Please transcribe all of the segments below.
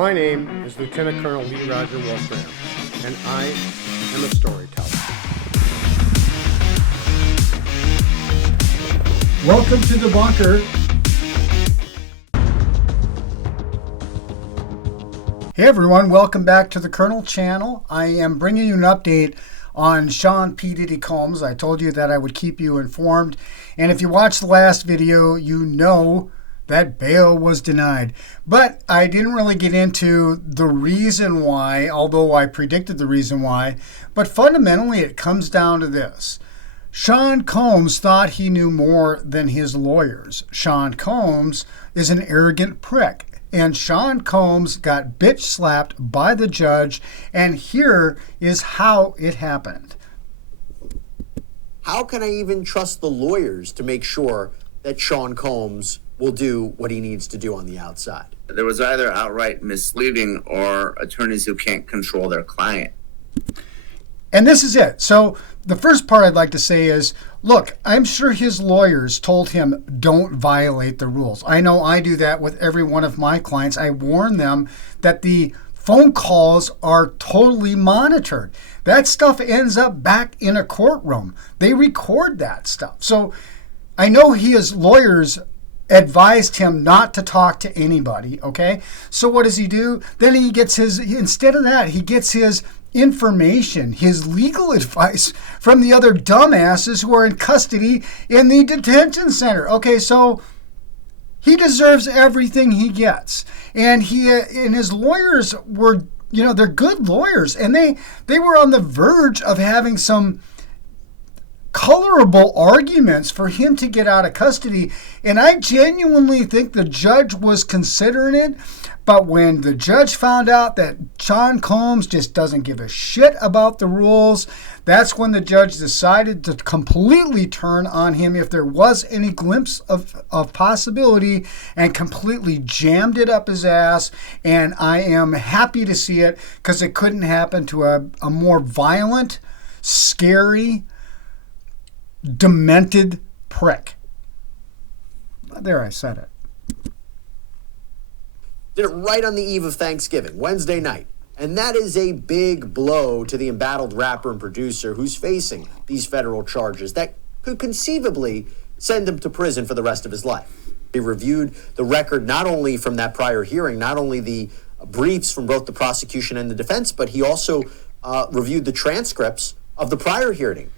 My name is Lieutenant Colonel Lee Roger Wolfgram, and I am a storyteller. Welcome to the bunker. Hey everyone, welcome back to the Colonel channel. I am bringing you an update on Sean P.Diddy Combs. I told you that I would keep you informed, and if you watched the last video, you know that bail was denied. But I didn't really get into the reason why, although I predicted the reason why. But fundamentally, it comes down to this. Sean Combs thought he knew more than his lawyers. Sean Combs is an arrogant prick. And Sean Combs got bitch slapped by the judge. And here is how it happened. How can I even trust the lawyers to make sure that Sean Combs will do what he needs to do on the outside? There was either outright misleading or attorneys who can't control their client. And this is it. So the first part I'd like to say is, look, I'm sure his lawyers told him don't violate the rules. I know I do that with every one of my clients. I warn them that the phone calls are totally monitored. That stuff ends up back in a courtroom. They record that stuff. So I know his lawyers advised him not to talk to anybody, okay? So what does he do? Then he gets instead of that, he gets his information, his legal advice from the other dumbasses who are in custody in the detention center. Okay, so he deserves everything he gets. And his lawyers were, they're good lawyers, and they were on the verge of having some colorable arguments for him to get out of custody. And I genuinely think the judge was considering it. But when the judge found out that Sean Combs just doesn't give a shit about the rules, that's when the judge decided to completely turn on him if there was any glimpse of possibility, and completely jammed it up his ass. And I am happy to see it, because it couldn't happen to a more violent, scary, demented prick. There, I said it. Did it right on the eve of Thanksgiving, Wednesday night. And that is a big blow to the embattled rapper and producer who's facing these federal charges that could conceivably send him to prison for the rest of his life. He reviewed the record not only from that prior hearing, not only the briefs from both the prosecution and the defense, but he also reviewed the transcripts of the prior hearings,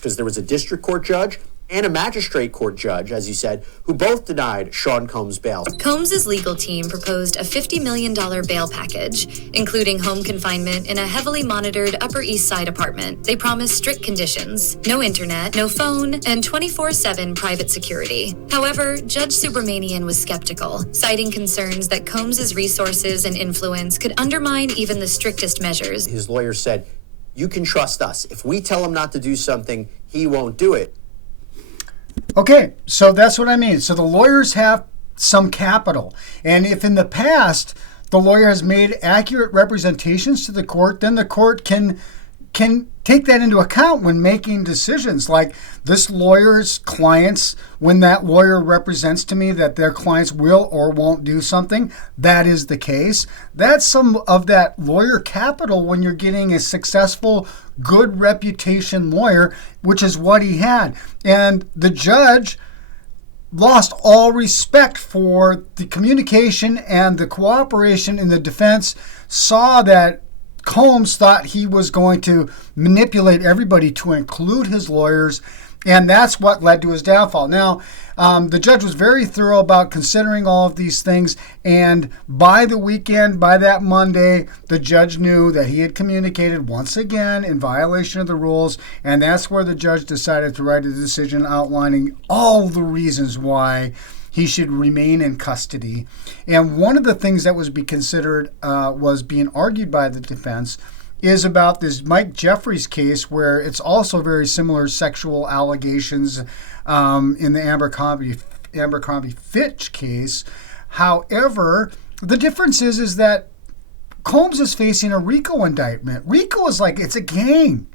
because there was a district court judge and a magistrate court judge, as you said, who both denied Sean Combs bail. Combs' legal team proposed a $50 million bail package, including home confinement in a heavily monitored Upper East Side apartment. They promised strict conditions: no internet, no phone, and 24/7 private security. However, Judge Subramanian was skeptical, citing concerns that Combs' resources and influence could undermine even the strictest measures. His lawyer said, "You can trust us. If we tell him not to do something, he won't do it." Okay, so that's what I mean. So the lawyers have some capital. And if in the past the lawyer has made accurate representations to the court, then the court can take that into account when making decisions. Like this lawyer's clients, when that lawyer represents to me that their clients will or won't do something, that is the case. That's some of that lawyer capital when you're getting a successful, good reputation lawyer, which is what he had. And the judge lost all respect for the communication and the cooperation in the defense, saw that Combs thought he was going to manipulate everybody to include his lawyers, and that's what led to his downfall. Now, the judge was very thorough about considering all of these things, and by the weekend, by that Monday, the judge knew that he had communicated once again in violation of the rules, and that's where the judge decided to write a decision outlining all the reasons why he should remain in custody. And one of the things that was being considered, was being argued by the defense, is about this Mike Jeffries case, where it's also very similar sexual allegations in the Abercrombie Fitch case. However, the difference is that Combs is facing a RICO indictment. RICO is like, it's a gang.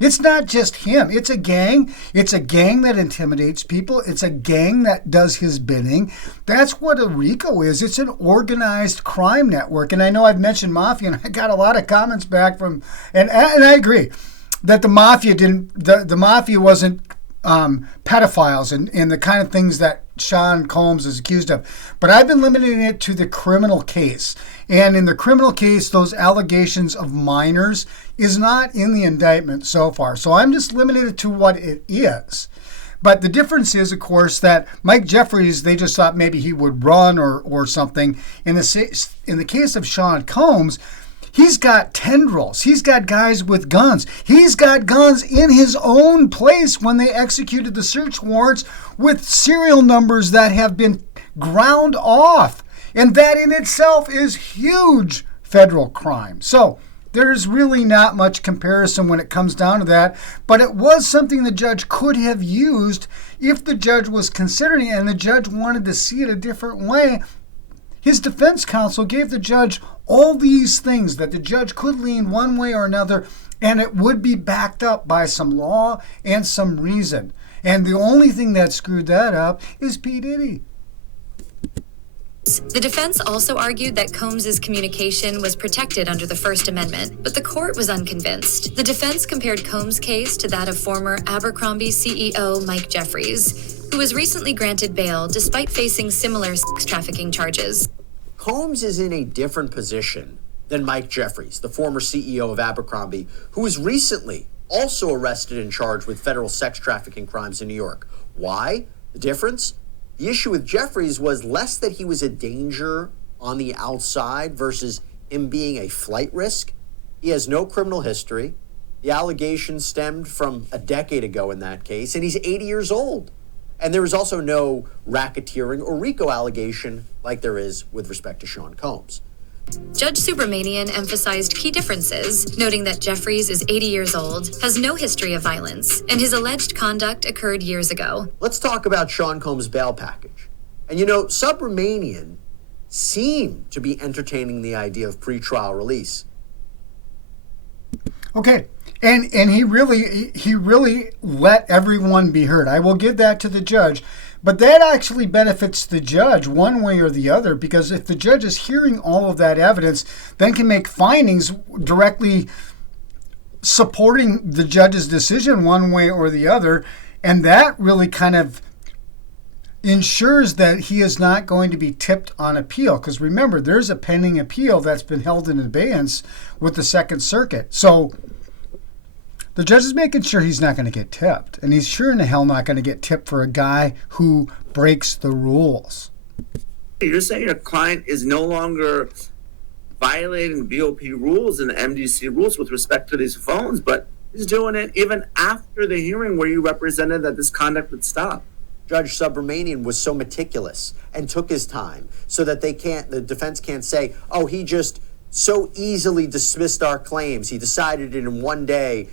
It's not just him. It's a gang. It's a gang that intimidates people. It's a gang that does his bidding. That's what a RICO is. It's an organized crime network. And I know I've mentioned mafia, and I got a lot of comments back from, and I agree that the mafia wasn't pedophiles and the kind of things that Sean Combs is accused of. But I've been limiting it to the criminal case. And in the criminal case, those allegations of minors is not in the indictment so far. So I'm just limited it to what it is. But the difference is, of course, that Mike Jeffries, they just thought maybe he would run or something. In the case of Sean Combs, he's got tendrils. He's got guys with guns. He's got guns in his own place when they executed the search warrants with serial numbers that have been ground off. And that in itself is huge federal crime. So there's really not much comparison when it comes down to that. But it was something the judge could have used if the judge was considering it and the judge wanted to see it a different way. His defense counsel gave the judge all these things that the judge could lean one way or another, and it would be backed up by some law and some reason. And the only thing that screwed that up is P.Diddy. The defense also argued that Combs' communication was protected under the First Amendment, but the court was unconvinced. The defense compared Combs' case to that of former Abercrombie CEO Mike Jeffries, who was recently granted bail despite facing similar sex trafficking charges. Combs is in a different position than Mike Jeffries, the former CEO of Abercrombie, who was recently also arrested and charged with federal sex trafficking crimes in New York. Why? The difference? The issue with Jeffries was less that he was a danger on the outside versus him being a flight risk. He has no criminal history. The allegation stemmed from a decade ago in that case, and he's 80 years old. And there was also no racketeering or RICO allegation like there is with respect to Sean Combs. Judge Subramanian emphasized key differences, noting that Jeffries is 80 years old, has no history of violence, and his alleged conduct occurred years ago. Let's talk about Sean Combs' bail package. And Subramanian seemed to be entertaining the idea of pretrial release. Okay. And he really let everyone be heard. I will give that to the judge. But that actually benefits the judge one way or the other, because if the judge is hearing all of that evidence, then can make findings directly supporting the judge's decision one way or the other. And that really kind of ensures that he is not going to be tipped on appeal. Because remember, there's a pending appeal that's been held in abeyance with the Second Circuit. So the judge is making sure he's not going to get tipped. And he's sure in the hell not going to get tipped for a guy who breaks the rules. You're saying your client is no longer violating BOP rules and the MDC rules with respect to these phones, but he's doing it even after the hearing where you represented that this conduct would stop. Judge Subramanian was so meticulous and took his time so that the defense can't say, oh, he just so easily dismissed our claims. He decided it in one day.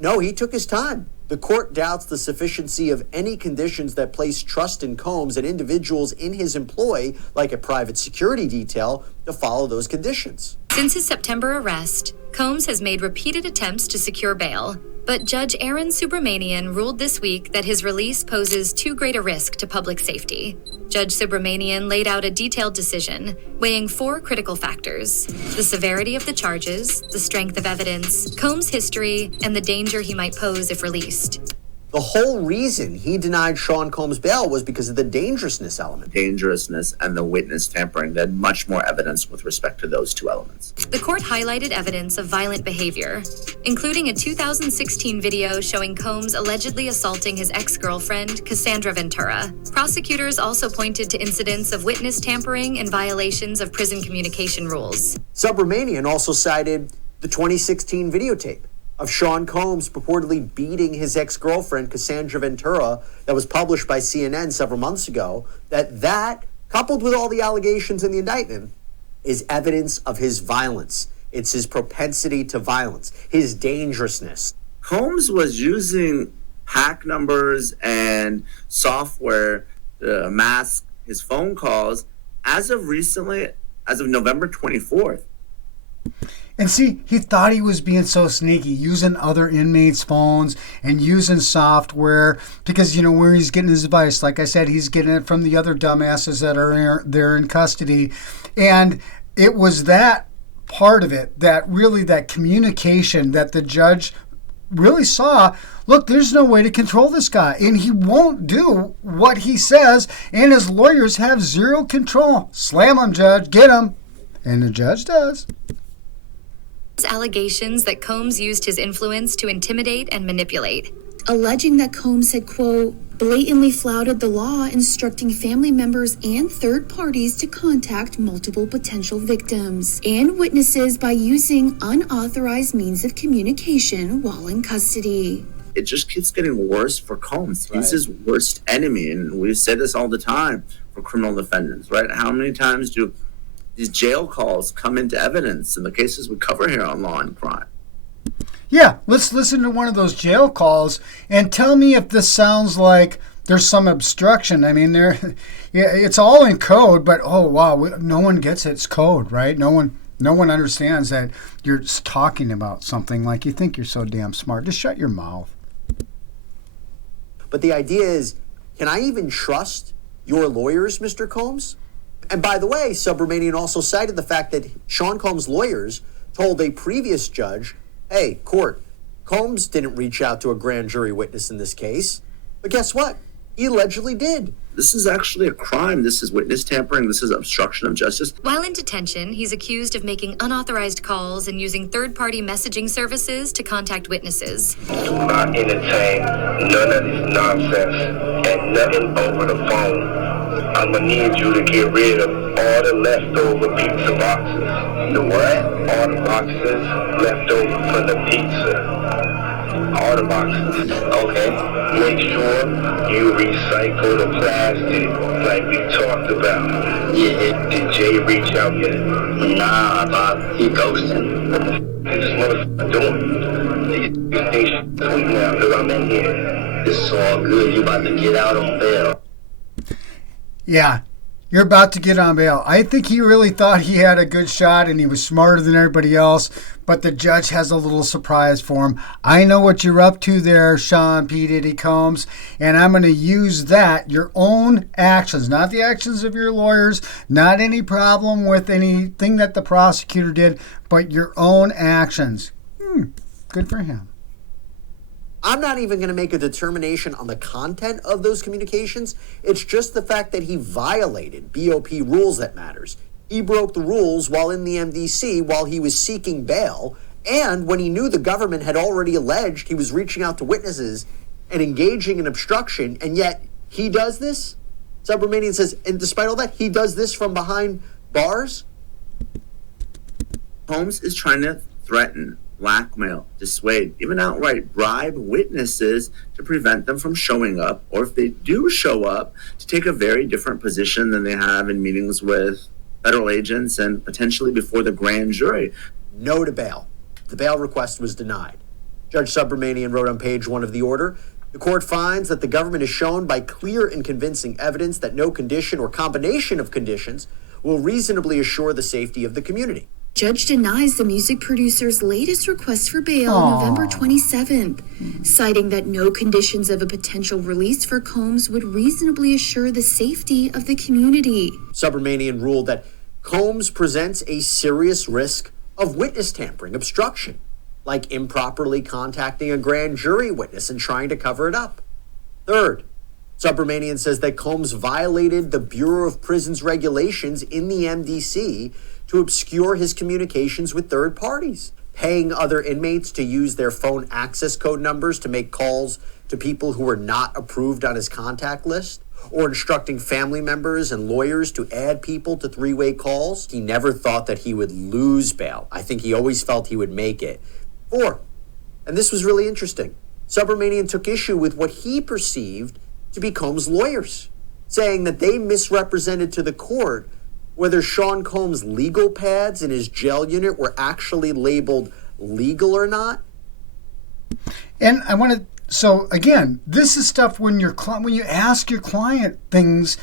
No, he took his time. The court doubts the sufficiency of any conditions that place trust in Combs and individuals in his employ, like a private security detail, to follow those conditions. Since his September arrest, Combs has made repeated attempts to secure bail, but Judge Aaron Subramanian ruled this week that his release poses too great a risk to public safety. Judge Subramanian laid out a detailed decision, weighing 4 critical factors: the severity of the charges, the strength of evidence, Combs' history, and the danger he might pose if released. The whole reason he denied Sean Combs bail was because of the dangerousness element. Dangerousness and the witness tampering. They had much more evidence with respect to those two elements. The court highlighted evidence of violent behavior, including a 2016 video showing Combs allegedly assaulting his ex-girlfriend, Cassandra Ventura. Prosecutors also pointed to incidents of witness tampering and violations of prison communication rules. Subramanian also cited the 2016 videotape of Sean Combs purportedly beating his ex-girlfriend, Cassandra Ventura, that was published by CNN several months ago, that, coupled with all the allegations in the indictment, is evidence of his violence. It's his propensity to violence, his dangerousness. Combs was using hack numbers and software to mask his phone calls as of recently, as of November 24th. And see, he thought he was being so sneaky, using other inmates' phones and using software because, where he's getting his advice. Like I said, he's getting it from the other dumbasses that are there in custody. And it was that part of it, that communication that the judge really saw. Look, there's no way to control this guy, and he won't do what he says, and his lawyers have zero control. Slam him, judge, get him. And the judge does. Allegations that Combs used his influence to intimidate and manipulate. Alleging that Combs had, quote, blatantly flouted the law, instructing family members and third parties to contact multiple potential victims and witnesses by using unauthorized means of communication while in custody. It just keeps getting worse for Combs. He's his worst enemy, and we say this all the time for criminal defendants, right? How many times do these jail calls come into evidence in the cases we cover here on Law and Crime? Yeah, let's listen to one of those jail calls and tell me if this sounds like there's some obstruction. I mean, it's all in code, but oh wow, no one gets it's code, right? No one understands that you're talking about something like you think you're so damn smart. Just shut your mouth. But the idea is, can I even trust your lawyers, Mr. Combs? And by the way, Subramanian also cited the fact that Sean Combs' lawyers told a previous judge, hey, court, Combs didn't reach out to a grand jury witness in this case. But guess what? He allegedly did. This is actually a crime. This is witness tampering. This is obstruction of justice. While in detention, he's accused of making unauthorized calls and using third-party messaging services to contact witnesses. Do not entertain none of this nonsense and nothing over the phone. I'm going to need you to get rid of all the leftover pizza boxes. The what? All the boxes left over from the pizza. All the boxes. Okay. Make sure you recycle the plastic like we talked about. Yeah. Did Jay reach out yet? Nah, Bob. He ghosting. This motherfucker doing. These things sweet now because I'm in here. This is all good. You about to get out on bail. Yeah, you're about to get on bail. I think he really thought he had a good shot and he was smarter than everybody else, but the judge has a little surprise for him. I know what you're up to there, Sean P.Diddy Combs, and I'm going to use that, your own actions, not the actions of your lawyers, not any problem with anything that the prosecutor did, but your own actions. Good for him. I'm not even going to make a determination on the content of those communications. It's just the fact that he violated BOP rules that matters. He broke the rules while in the MDC while he was seeking bail, and when he knew the government had already alleged he was reaching out to witnesses and engaging in obstruction, and yet he does this? Subramanian says, and despite all that, he does this from behind bars? Combs is trying to threaten, blackmail, dissuade, even outright bribe witnesses to prevent them from showing up, or if they do show up, to take a very different position than they have in meetings with federal agents and potentially before the grand jury. No to bail. The bail request was denied. Judge Subramanian wrote on page 1 of the order, the court finds that the government has shown by clear and convincing evidence that no condition or combination of conditions will reasonably assure the safety of the community. Judge denies the music producer's latest request for bail on November 27th, citing that no conditions of a potential release for Combs would reasonably assure the safety of the community. Subramanian ruled that Combs presents a serious risk of witness tampering, obstruction, like improperly contacting a grand jury witness and trying to cover it up. Third, Subramanian says that Combs violated the Bureau of Prisons regulations in the MDC to obscure his communications with third parties, paying other inmates to use their phone access code numbers to make calls to people who were not approved on his contact list, or instructing family members and lawyers to add people to three-way calls. He never thought that he would lose bail. I think he always felt he would make it. 4, and this was really interesting, Subramanian took issue with what he perceived to be Combs' lawyers, saying that they misrepresented to the court whether Sean Combs' legal pads in his jail unit were actually labeled legal or not. And I want to, so again, this is stuff when you ask your client things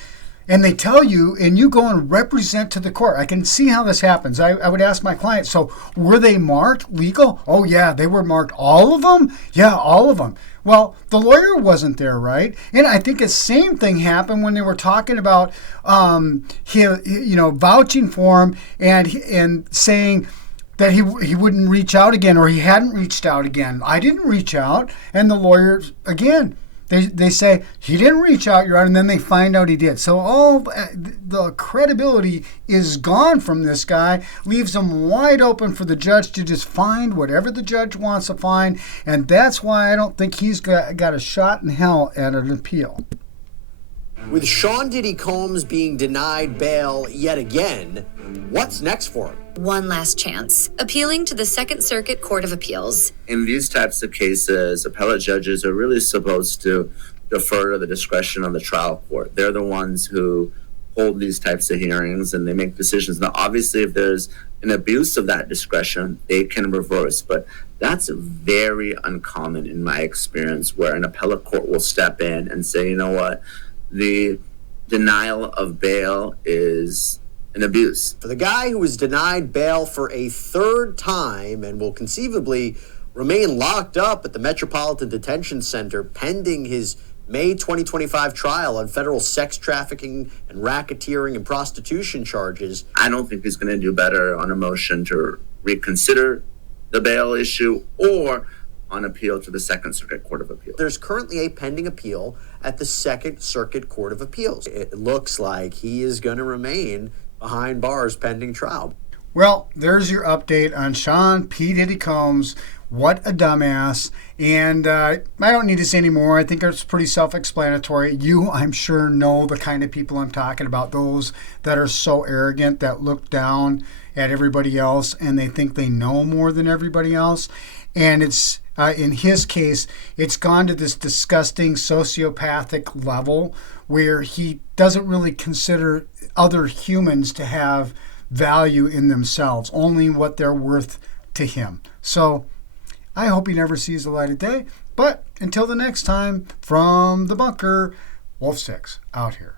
and they tell you, and you go and represent to the court. I can see how this happens. I would ask my client, so were they marked legal? Oh, yeah, they were marked. All of them? Yeah, all of them. Well, the lawyer wasn't there, right? And I think the same thing happened when they were talking about vouching for him and saying that he wouldn't reach out again, or he hadn't reached out again. I didn't reach out. And the lawyers, again, they say he didn't reach out, Your Honor, and then they find out he did. So all the credibility is gone from this guy, leaves him wide open for the judge to just find whatever the judge wants to find. And that's why I don't think he's got a shot in hell at an appeal. With Sean Diddy Combs being denied bail yet again, what's next for him? One last chance, appealing to the Second Circuit Court of Appeals. In these types of cases, appellate judges are really supposed to defer to the discretion of the trial court. They're the ones who hold these types of hearings and they make decisions. Now, obviously, if there's an abuse of that discretion, they can reverse, but that's very uncommon in my experience, where an appellate court will step in and say, you know what, the denial of bail is an abuse. For the guy who was denied bail for a third time and will conceivably remain locked up at the Metropolitan Detention Center pending his May 2025 trial on federal sex trafficking and racketeering and prostitution charges, I don't think he's going to do better on a motion to reconsider the bail issue or on appeal to the Second Circuit Court of Appeals. There's currently a pending appeal at the Second Circuit Court of Appeals. It looks like he is going to remain behind bars pending trial. Well, there's your update on Sean P.Diddy Combs. What a dumbass. And I don't need to say any more. I think it's pretty self-explanatory. You, I'm sure, know the kind of people I'm talking about. Those that are so arrogant, that look down at everybody else and they think they know more than everybody else. And it's in his case, it's gone to this disgusting sociopathic level where he doesn't really consider other humans to have value in themselves, only what they're worth to him. So I hope he never sees the light of day. But until the next time, from the bunker, Wolf 6 out here.